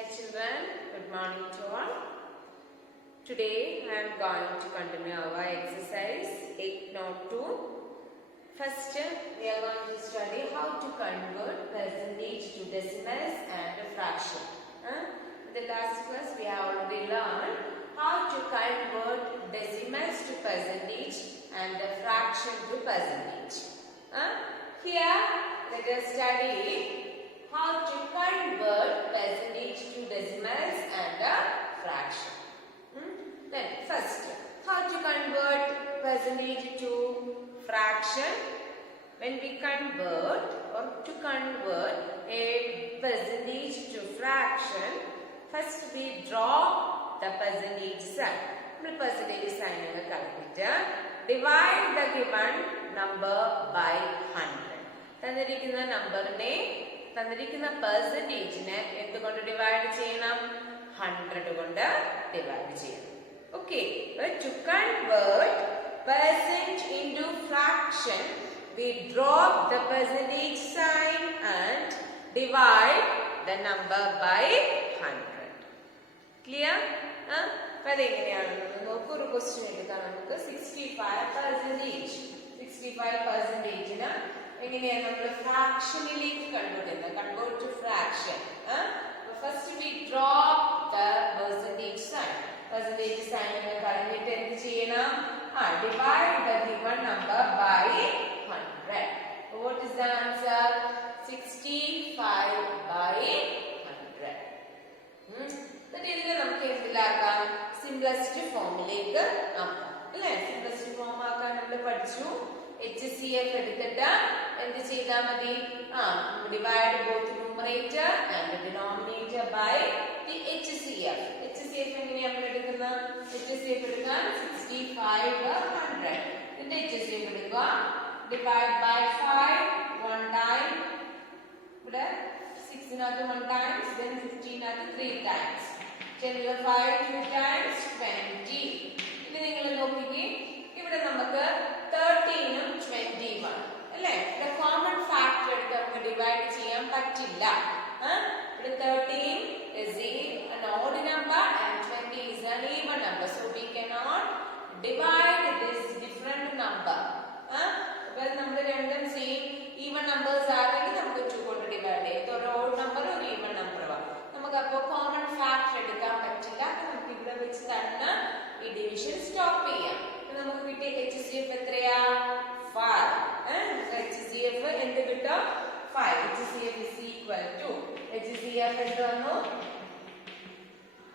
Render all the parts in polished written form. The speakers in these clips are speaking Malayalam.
Hi children, good morning to all. Today I am going to continue our exercise 8.2. First we are going to study how to convert percentage to decimals and fraction. In the last class we have already learned how to convert decimals to percentage and the fraction to percentage. Here let us study how to convert percentage to decimals and a fraction. Then first, how to convert percentage to fraction? When we convert or to convert a percentage to fraction, first we draw the percentage sign. Percentage sign divide the given number by 100. തന്നിരിക്കുന്ന നമ്പറിനെ തന്നിരിക്കുന്ന പെർസെന്റേജിനെ എന്തുകൊണ്ട് ഡിവൈഡ് ചെയ്യണം? 100 കൊണ്ട് ഡിവൈഡ് ചെയ്യണം. Okay, to convert percent into fraction, we drop the percentage sign and divide the number by 100. Clear? അപ്പോൾ അതെങ്ങനെയാണെന്ന് നോക്കൂ. ഒരു ക്വസ്റ്റ്യൻ എടുക്കാം നമുക്ക്. 65%ന് എങ്ങനെയാണ് നമ്മൾ ഫ്രാക്ഷനിലേക്ക് കൺവേർട്ട് ചെയ്യുന്നത്? Convert to fraction. First we drop the percentage sign. Percentage sign കളഞ്ഞിട്ട് എന്ത് ചെയ്യണം? Divide the given number by 100. What is the answer? 65/100. ഇതിനെ നമുക്ക് എന്തിലാക്കാം? സിംപ്ലസ്റ്റ് ഫോമിലേക്ക് ആക്കാം അല്ലേ? സിംപ്ലസ്റ്റ് ഫോം ആക്കാൻ നമ്മൾ പഠിച്ചു. HCF എടുത്തിട്ട് എന്ത് ചെയ്താൽ മതി? Divide both numerator and denominator by the HCF. HCF എങ്ങനെയാണ് നമ്മൾ എടുക്കുന്നത്? HCF എടുക്കാൻ 65/100. ഇതിന്റെ HCF എടുക്കുക. Divide by 5 one time. ഇവിടെ 6 1 times, then 15 3 times. 10 5 2 times 20. ഇത് നിങ്ങൾ നോക്കിക്കേ. ഇവിടെ നമുക്ക് 13 ഉം 21 അല്ലേ? ഇവിടെ കോമൺ ഫാക്ടർ എടുത്ത് നമുക്ക് ഡിവൈഡ് ചെയ്യാൻ പറ്റില്ല. ഇവിടെ 13 is an odd number and 20 is an even number, so we cannot divide this different number. അപ്പോൾ നമ്മൾ രണ്ടും സെയിം ഈവൻ നമ്പേഴ്സ് ആണെങ്കിൽ നമുക്ക് 2 കൊണ്ട് ഡിവൈഡ് ചെയ്യാം. ഒരു ഓഡ് നമ്പർ ഒരു ഈവൻ നമ്പറും നമുക്ക് അപ്പോൾ കോമൺ ഫാക്ടർ എടുക്കാൻ പറ്റില്ല. നമുക്ക് ഇവിടെ വെച്ച് തന്നെ ഈ ഡിവിഷൻ സ്റ്റോപ്പ് ചെയ്യാം. നമുക്ക് കിട്ടിയ HCF എത്രയാ? 5. HCF എന്ത് കിട്ടും? 5. HCF is equal to HCF എന്ത് വന്നു?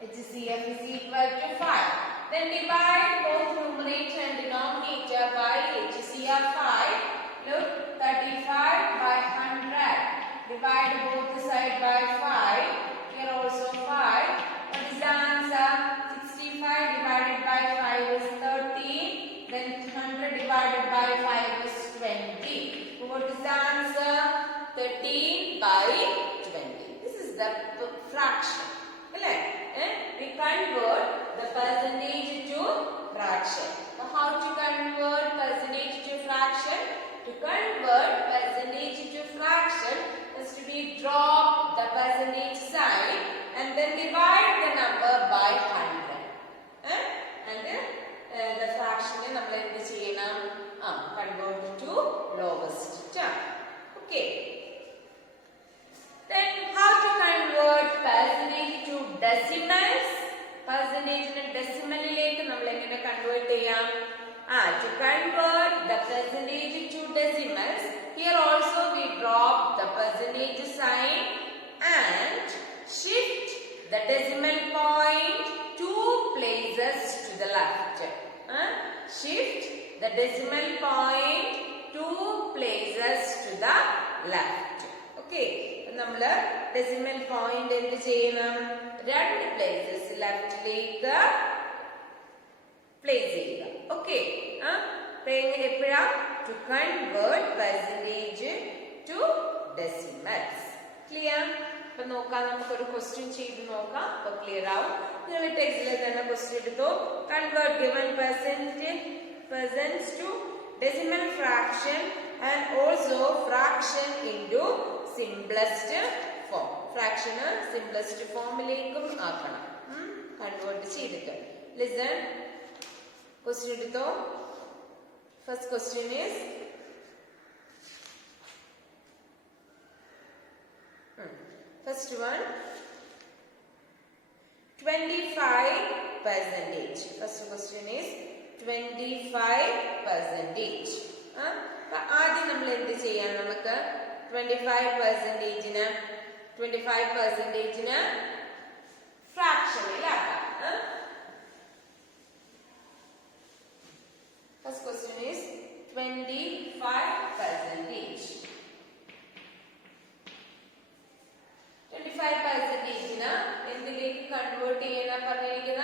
HCF is equal to 5. Then divide both numerator and denominator by HCF 5. Look, 35/100. Divide both the side by 5. Here also 5. What is the answer? 65 divided by 5 is 13. Then 100 divided by 5 is 20. So what is the answer? 13/20. This is the fraction. We convert the percentage to fraction. Now how to convert percentage to fraction? To convert percentage to fraction is to be drop the percentage sign and then divide the number by 100. And the fraction നമ്മൾ എന്ത് ചെയ്യണം? Convert to lowest term. Okay. Then how to convert percentage to decimals? Percentage നെ ഡെസിമലിലേക്ക് നമ്മൾ എങ്ങനെ കൺവേർട്ട് ചെയ്യാം? To convert the percentage to decimals, here also we drop the percentage sign and shift the decimal point 2 places to the left. Shift the decimal point 2 places to the left. Okay. നമ്മൾ ഡെസിമൽ പോയിന്റ് എന്ത് ചെയ്യണം? 2 പ്ലേസസ് ലെഫ്റ്റിലേക്ക് പ്ലേസ് ചെയ്യുക. ഓക്കെ. എപ്പോഴാ? To convert percentage to decimals. Clear? അപ്പൊ നോക്കാം, നമുക്കൊരു ക്വസ്റ്റ്യൻ ചെയ്ത് നോക്കാം. അപ്പൊ ക്ലിയർ ആവും. നിങ്ങൾ ടെക്സ്റ്റിലെ തന്നെ ക്വസ്റ്റ്യൻ എടുത്തു. Convert given percents to decimal fraction and also fraction into simplest form. ഫ്രാക്ഷന് സിംപ്ലസ്റ്റ് ഫോമിലേക്കും ആക്കണം. കൺവേർട്ട് ചെയ്തിട്ട്. ലിസൺ, ക്വസ്റ്റ്യൻ എടുത്തോ. First question is first one 25%. First question is 25%. ആദ്യം നമ്മൾ എന്ത് ചെയ്യാൻ, നമുക്ക് 25%ന് ഫ്രാക്ഷനിലാക്കാം. First question is 25%. 25%ന് എന്തിലേക്ക് കൺവേർട്ട് ചെയ്യാൻ പറഞ്ഞിരിക്കുന്ന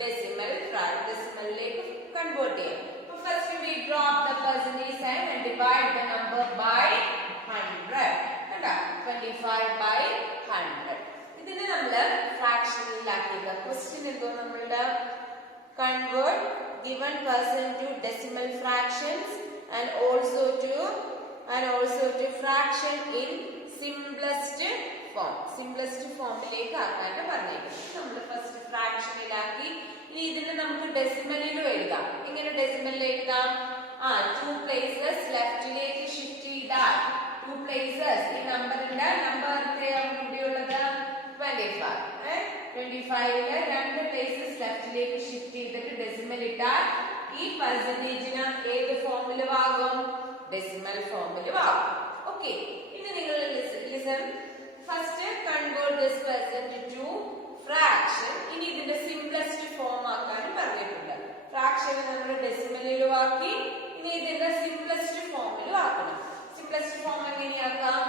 ഡെസിമലിലേക്ക് കൺവേർട്ട് ചെയ്യാം. First we drop the percentage sign and divide the number by 100. 25 by 100. ഇതിനെ നമ്മൾ ഫ്രാക്ഷനിലാക്കിയത്. ക്വസ്റ്റ്യൻ എന്തോ നമ്മളുടെ convert given percent to decimal fractions and also to fraction in simplest ഫോമിലേക്ക് ആക്കാനാണ് പറഞ്ഞേക്കുന്നത്. നമ്മൾ ഫസ്റ്റ് ഫ്രാക്ഷനിലാക്കി. ഇനി ഇതിനെ നമുക്ക് ഡെസിമലിലും എഴുതാം. എങ്ങനെ ഡെസിമലിൽ എഴുതാം? 2 പ്ലേസസ് ലെഫ്റ്റിലേക്ക് ഷിഫ്റ്റ് ചെയ്താൽ 2 പ്ലേസസ് ഈ നമ്പറിന്റെ നമ്പർ എത്രയാണ് ഇവിടെയുള്ളത്? 25. 25ല് 2 പ്ലേസസ് ലെഫ്റ്റിലേക്ക് ഷിഫ്റ്റ് ചെയ്തിട്ട് ഡെസിമൽ ഇട്ടാൽ ഈ പെർസെന്റേജിന് ഏത് ഫോമിലും ആകും? ഡെസിമൽ ഫോമിലും ആകും. ഓക്കെ, ഇനി നിങ്ങൾ listen. First convert this percent to fraction. ഇനി ഇതിന്റെ സിംപ്ലസ്റ്റ് ഫോം ആക്കാൻ പറഞ്ഞിട്ടുണ്ട്. ഫ്രാക്ഷൻ നമ്മൾ ഡെസിമലിലും ആക്കി. ഇനി ഇതിന്റെ സിംപ്ലസ്റ്റ് ഫോമിലും ആക്കണം. സിംപ്ലസ്റ്റ് ഫോം എങ്ങനെയാക്കാം?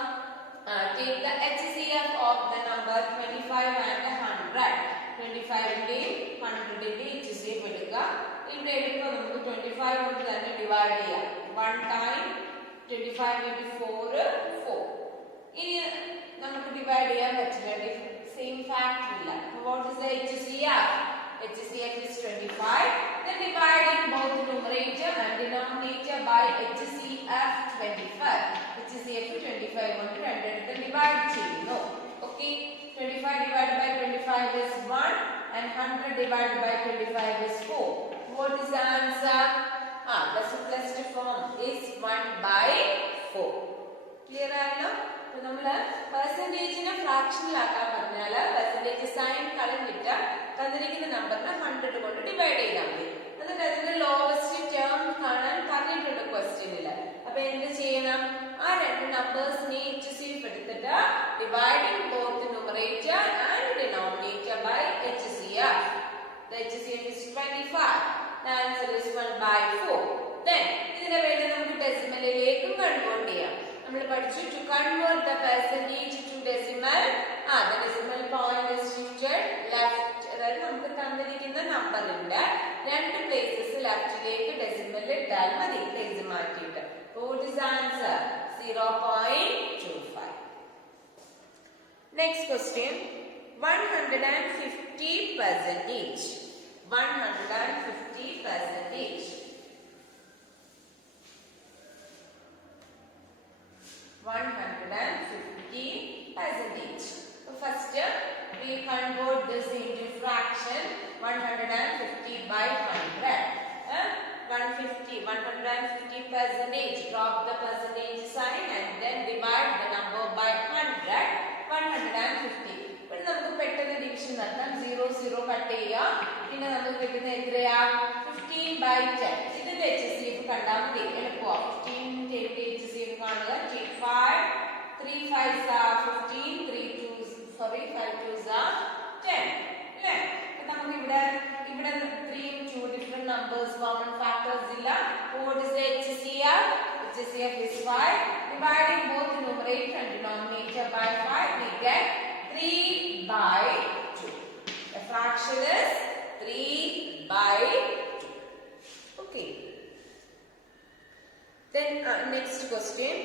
Take the HCF of the number 25 and 100. 25ന്റെയും 100ന്റെയും HCF എടുക്കുക. ഇവിടെ എടുക്കുമ്പോൾ നമുക്ക് 25 കൊണ്ട് തന്നെ ഡിവൈഡ് ചെയ്യാം. 1 time 25 into 4 4. ഇനി നമുക്ക് ഡിവൈഡ് ചെയ്യാൻ പറ്റില്ല, സെയിം ഫാക്ടർ ഇല്ല. What is the HCF? HCF is 25. Then dividing both numerator and denominator by HCF 25. HCF 25 കൊണ്ട് രണ്ടെടുത്ത് ഡിവൈഡ് ചെയ്യുന്നു. Okay, 25 divided by 25 is 1 and 100 divided by 25 is 4. What is the answer? The simplest form is 1 by 4. Clear ആണല്ലോ? നമ്മള് പെർസെന്റേജിനെ ഫ്രാക്ഷനിലാക്കാൻ പറഞ്ഞാല് പെർസെന്റേജ് സൈൻ കളഞ്ഞിട്ട് തന്നിരിക്കുന്ന നമ്പറിനെ 100 കൊണ്ട് ഡിവൈഡ് ചെയ്താൽ മതി. എന്നിട്ട് അതിന്റെ ലോവസ്റ്റ് ടേം കാണാൻ പറഞ്ഞിട്ടുണ്ട് ക്വസ്റ്റ്യനില്. അപ്പൊ എന്ത് ചെയ്യണം? ആ രണ്ട് നമ്പേഴ്സിനെ HCF എടുത്തിട്ട് dividing both numerator and denominator by HCF. The HCF is 25. The answer is 1 by 4. Then ഇതിനെ വേണ്ടി നമുക്ക് ഡെസിമലിലേക്കും കൺവേർട്ട് ചെയ്യാം. നമ്മൾ പഠിച്ചു to convert the percentage to decimal. The decimal point is shifted left. അതായത് നമുക്ക് തന്നിരിക്കുന്ന നമ്പറിന്റെ 2 പ്ലേസസ് ലെഫ്റ്റിലേക്ക് ഡെസിമൽ ഇട്ടാൽ മതി, പ്ലേസ് മാറ്റിയിട്ട്. What is the answer? 0.25. Next question. 150%. 150%. 150%. So first we convert this into fraction. 150 by 100. 150%. Drop the percentage sign and then divide the number by 100. 150. ഇപ്പോൾ നമുക്ക് പെട്ടെന്ന് ഡിവിഷൻ നടത്താം. 0 0 കട്ട് ചെയ്യാം. പിന്നെ നമുക്ക് കിട്ടുന്ന എത്രയാ? 15 by 10. ഇതിന്റെ HCF കണ്ടാൽ മതി, എളുപ്പമാണ്. 15 HCF കാണുക. 5 3 5s are 15, 3 2s, sorry 5 2s are 10. അല്ലേ? അപ്പോൾ നമുക്ക് ഇവിടെ 3 2 different numbers, common factors ഇല്ല. What is the HCF? HCF is 5. Dividing both numerator and denominator by 5, we get 3 by 2. The fraction is 3 by 2. Okay. Then next question.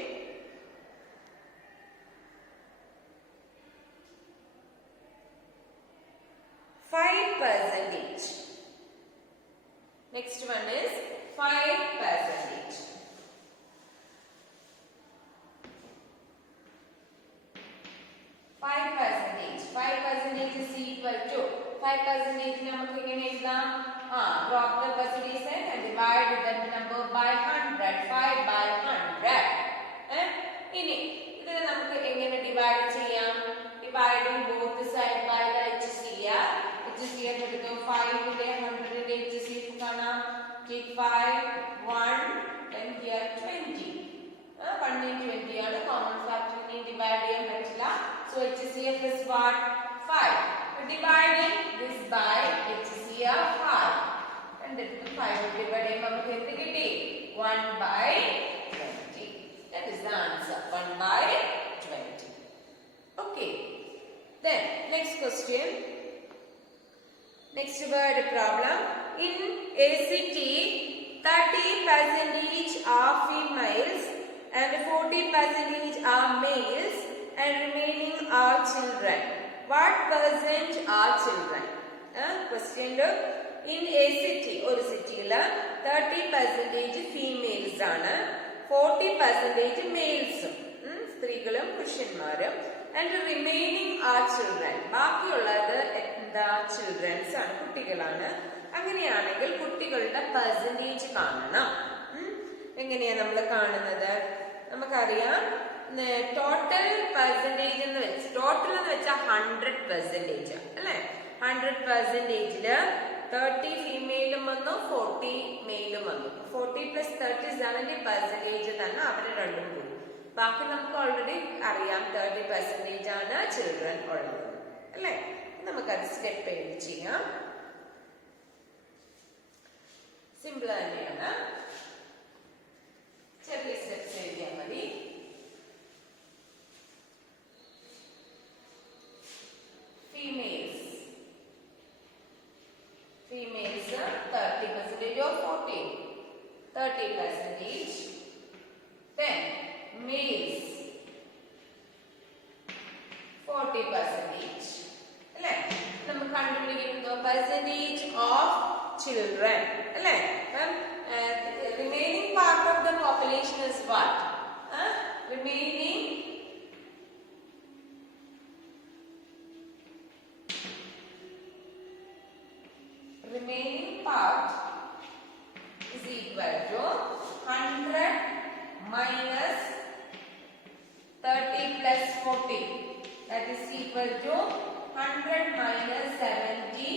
5%. Next one is 5%. 5%. 5% is equal to 5% നമുക്ക് എങ്ങനെ എഴുതാം? Drop the percentage sign and divide that number by 100. 5 by 100. ഇനി ഇതിനെ നമുക്ക് എങ്ങനെ ഡിവൈഡ് ചെയ്യാം? Dividing both sides by the HCF. HCF എടുത്തു 5 ന്റെ 100 ന്റെ HCF കാണാം. Take 5, 1, then here 20. 1 and 20 ആണ് common factor. ഇനി ഡിവൈഡ് ചെയ്യാൻ പറ്റില്ല. So HCF is what? 5. Dividing this by HCF 5. And then 5 divide ചെയ്യുമ്പോൾ നമുക്ക് എന്ത് കിട്ടി? 1 by 20. That is the answer. 1 by 20. Okay. Then next question. Next word problem. In a city, 30% are females and 40% are males and remaining are children. What percent are children? Question look. In a city, or city la 30% females ആണ്, 40% males. സ്ത്രീകളും പുരുഷന്മാരും. And remaining are children. ബാക്കിയുള്ളത് എന്താ? Childrens ആണ്, കുട്ടികളാണ്. അങ്ങനെയാണെങ്കിൽ കുട്ടികളുടെ പെർസെന്റേജ് കാണണം. എങ്ങനെയാ നമ്മൾ കാണുന്നത്? നമുക്കറിയാം ടോട്ടൽ പെർസെന്റേജ് എന്ന് വെച്ച്, ടോട്ടൽ എന്ന് വെച്ചാൽ 100% അല്ലെ? 100%ല് 30 ഫീമെയിലും വന്നു, 40 മെയിലും വന്നു. 40 + 30 70% തന്നെ അവര് രണ്ടും കൂടി. ബാക്കി നമുക്ക് ഓൾറെഡി അറിയാം 30% ആണ് ചിൽഡ്രൻ ഉള്ളത് അല്ലെ? നമുക്കത് സ്റ്റെപ്പ് എഴുതി ചെയ്യാം. സിമ്പിൾ തന്നെയാണ്, ചെറിയ സ്റ്റെപ്സ് എഴുതിയാൽ മതി. Females 30% or 40? 30%. Then males 40%. അല്ലേ? നമുക്ക് കണ്ടുപിടിക്കുന്നത് പെർസെന്റേജ് ഓഫ് ചിൽഡ്രൻ അല്ലേ? Remaining part of the population is what? Remaining part is equal to 100 minus 30 plus 40. That is equal to 100 minus 70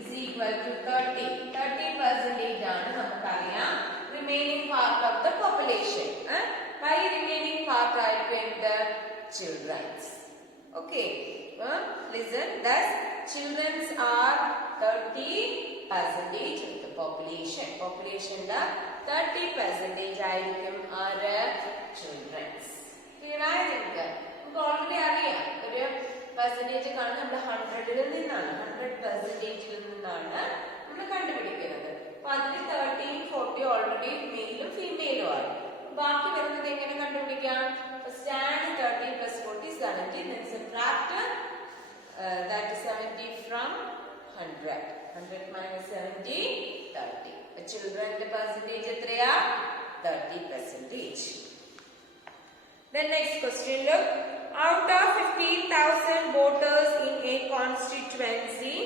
is equal to 30. 30% ആണ് നമുക്കറിയാം remaining part of the population. Why remaining part ആയിരിക്കും the children's? Okay. Listen. Thus, children's are 30% of the population. Population the 30% ആയിരിക്കും ആര്? children's. Clear ആയിരിക്കും. നമുക്ക് ഓൾറെഡി അറിയാം ഒരു പെർസെന്റേജ് കാണുന്നത് നമ്മൾ 100ൽ നിന്നാണ്, 100%ൽ നിന്നാണ് നമ്മൾ കണ്ടുപിടിക്കുന്നത്. അപ്പൊ അതിൽ 30, 40 ഓൾറെഡി മെയിലും ഫീമെയിലും ആണ്. ബാക്കി വരുന്നത് എങ്ങനെ കണ്ടുപിടിക്കാം? Stand 30 plus 40 70, then subtract that is 70 from 100. 100 minus 70 30. Children percentage എത്രയാ? 30%. Then next question look. Out of 15,000 voters in a constituency,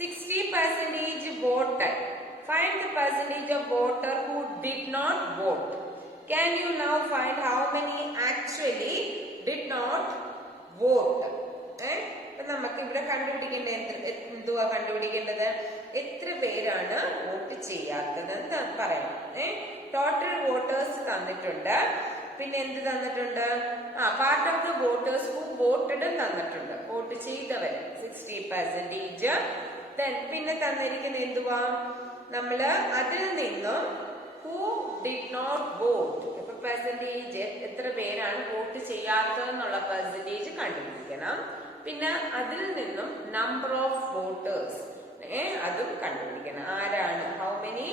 60% voted. Find the percentage of voter who did not vote. Can you now find how many actually did not vote? നമുക്ക് ഇവിടെ കണ്ടുപിടിക്കേണ്ടത് എന്തുവാ? കണ്ടുപിടിക്കേണ്ടത് എത്ര പേരാണ് വോട്ട് ചെയ്യാത്തത് എന്ന് പറയണം. ടോട്ടൽ വോട്ടേഴ്സ് തന്നിട്ടുണ്ട്, പിന്നെ എന്ത് തന്നിട്ടുണ്ട്? Part of the voters who voted തന്നിട്ടുണ്ട്, വോട്ട് ചെയ്തവർ 60%. പിന്നെ തന്നിരിക്കുന്ന എന്തുവാ? നമ്മള് അതിൽ നിന്നും ഹു ഡിഡ് നോട്ട് വോട്ട്, ഇപ്പൊ പെർസെന്റേജ് എത്ര പേരാണ് വോട്ട് ചെയ്യാത്തതെന്നുള്ള പെർസെന്റേജ് കണ്ടുപിടിക്കണം. പിന്നെ അതിൽ നിന്നും നമ്പർ ഓഫ് വോട്ടേഴ്സ് അതും കണ്ടുപിടിക്കണം. ആരാണ്? How many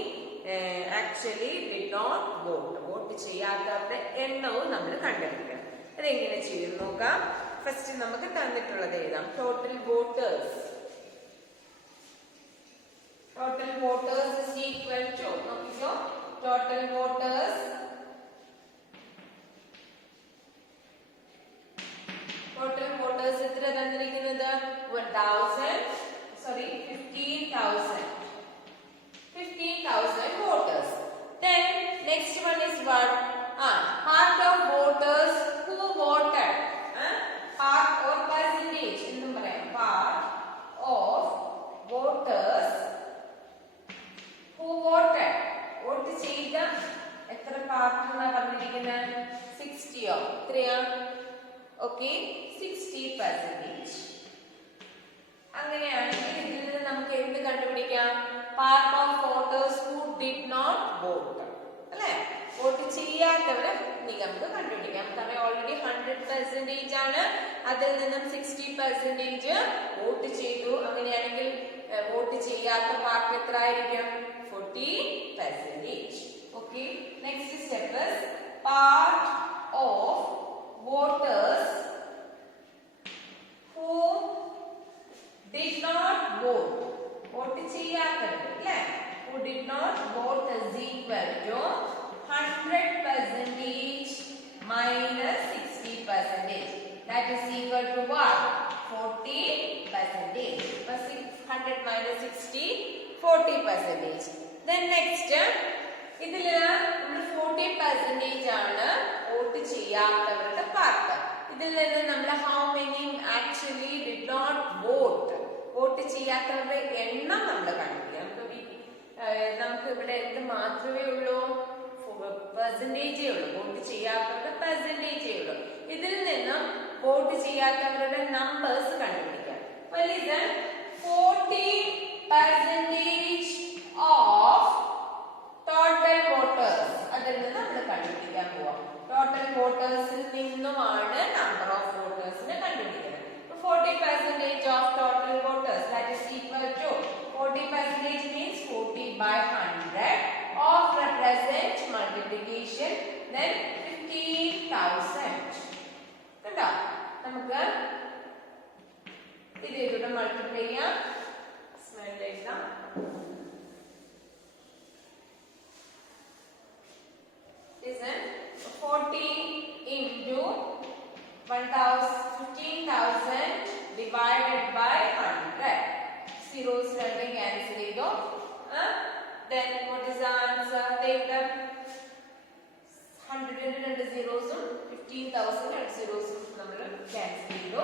actually did not vote, vote ചെയ്യാത്തവരുടെ എണ്ണവും നമ്മൾ കണ്ടുപിടിക്കണം. അതെങ്ങനെ ചെയ്യും നോക്കാം. ഫസ്റ്റ് നമുക്ക് തന്നിട്ടുള്ളത് എഴുതാം. Total voters, total voters is equal to, നോക്കിക്കോ, ടോട്ടൽ വോട്ടേഴ്സ് എത്ര തന്നിരിക്കുന്നത്? 15,000 voters. Then next one is what? Part of voters who voted. Part or percentage ennu parayam. Part of voters who voted. Vote ചെയ്ത എത്ര പാർട്ട് എന്നാ പറഞ്ഞിരിക്കുന്നത്? 60 എത്രയാ? ഓക്കെ, 60%. അങ്ങനെയാണെങ്കിൽ ഇതിൽ നിന്ന് നമുക്ക് എന്ത് കണ്ടുപിടിക്കാം? Part of voters who did not vote, അല്ലേ? വോട്ട് ചെയ്യാത്തവരെ നമുക്ക് കണ്ടുപിടിക്കാം. കാരണം ഓൾറെഡി 100% ആണ്, അതിൽ നിന്നും 60% വോട്ട് ചെയ്തു. അങ്ങനെയാണെങ്കിൽ വോട്ട് ചെയ്യാത്ത പാർട്ട് എത്ര ആയിരിക്കും? 40%. Okay, next step is part of voters who did not vote. Vote ചെയ്യാത്തവർ, അല്ലേ? Who did not vote is equal to 100% minus 60%. That is equal to what? 40%. 100 minus 60, 40%. Then next, ഇതിൽ നമ്മൾ 40% ആണ് വോട്ട് ചെയ്യാത്തവരുടെ പാർട്ട്. ഇതിൽ നിന്ന് നമ്മൾ how many actually did not vote, vote ചെയ്യാത്തവരുടെ എണ്ണം നമ്മൾ കണ്ടുപിടിക്കാം. നമുക്ക് ഇവിടെ എന്ത് മാത്രമേ ഉള്ളൂ? പെർസെന്റേജേ ഉള്ളൂ. വോട്ട് ചെയ്യാത്തവരുടെ പെർസെന്റേജേ ഉള്ളൂ. ഇതിൽ നിന്നും വോട്ട് ചെയ്യാത്തവരുടെ നമ്പേഴ്സ് കണ്ടുപിടിക്കാം. Well, listen, 40% of total voters. അതിൽ നിന്ന് നമ്മൾ കണ്ടുപിടിക്കാൻ പോവാം. ടോട്ടൽ വോട്ടേഴ്സിൽ നിന്നുമാണ് നമ്പർ ഓഫ് വോട്ടേഴ്സിനെ കണ്ടുപിടിക്കുന്നത്. 40% of total voters, that is equal to 40% means 40 by 100 of represent multiplication, then 15,000. കണ്ടോ? നമുക്ക് ഇതിലൂടെ മൾട്ടിപ്ലൈ ചെയ്യാം. സ്മൈൽ എഴുതാം. Listen, 40 into 15,000 divided by 100. Zeros cancel ചെയ്തു. Then what is the answer? Take the 100 and zeros, 15,000 and zeros cancel ചെയ്തു.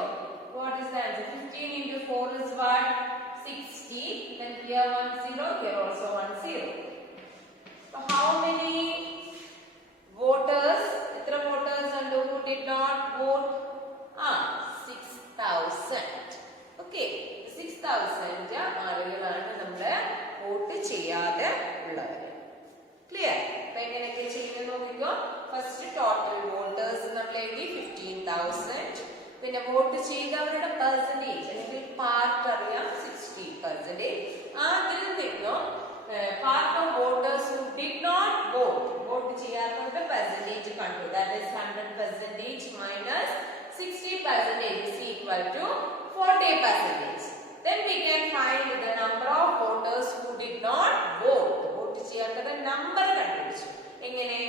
What is the answer? 15 into 4 is what? 60. Then here 1 0, here also 1 0. So how many voters, എത്ര voters ഉണ്ട് who did not vote? 6,000. Okay, 6,000 ആളുകളാണ് നമ്മള് വോട്ട് ചെയ്യാതെ ഉള്ളവർ. ക്ലിയർ? അപ്പൊ എങ്ങനെയൊക്കെ ചെയ്യുന്നത് നോക്കിക്കോ. ഫസ്റ്റ് ടോട്ടൽ വോട്ടേഴ്സ് നമ്മൾ എഴുതി 15,000. പിന്നെ വോട്ട് ചെയ്തവരുടെ പെർസെന്റേജ് അല്ലെങ്കിൽ പാർട്ട് അറിയാം 60%. അതിൽ നിന്നും part of voters who did not vote, vote ചെയ്യാത്തവരുടെ പെർസെന്റേജ് കണ്ടു. That is 100% minus 60% is equal to 40%. Then we can find the number of voters who did not vote. Vote ചെയ്യാത്തവരുടെ നമ്പർ കണ്ടുപിടിച്ചു. എങ്ങനെ?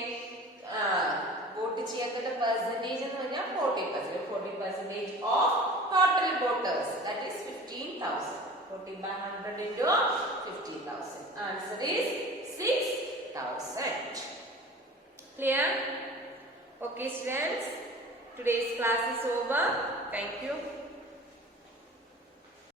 വോട്ട് ചെയ്യാത്തവരുടെ പെർസെന്റേജ് എന്ന് പറഞ്ഞാൽ 40%. 40% of total voters, that is 15,000. 40 by 100 into 15,000. Answer is 6,000. Clear? Okay, students. Today's class is over. Thank you.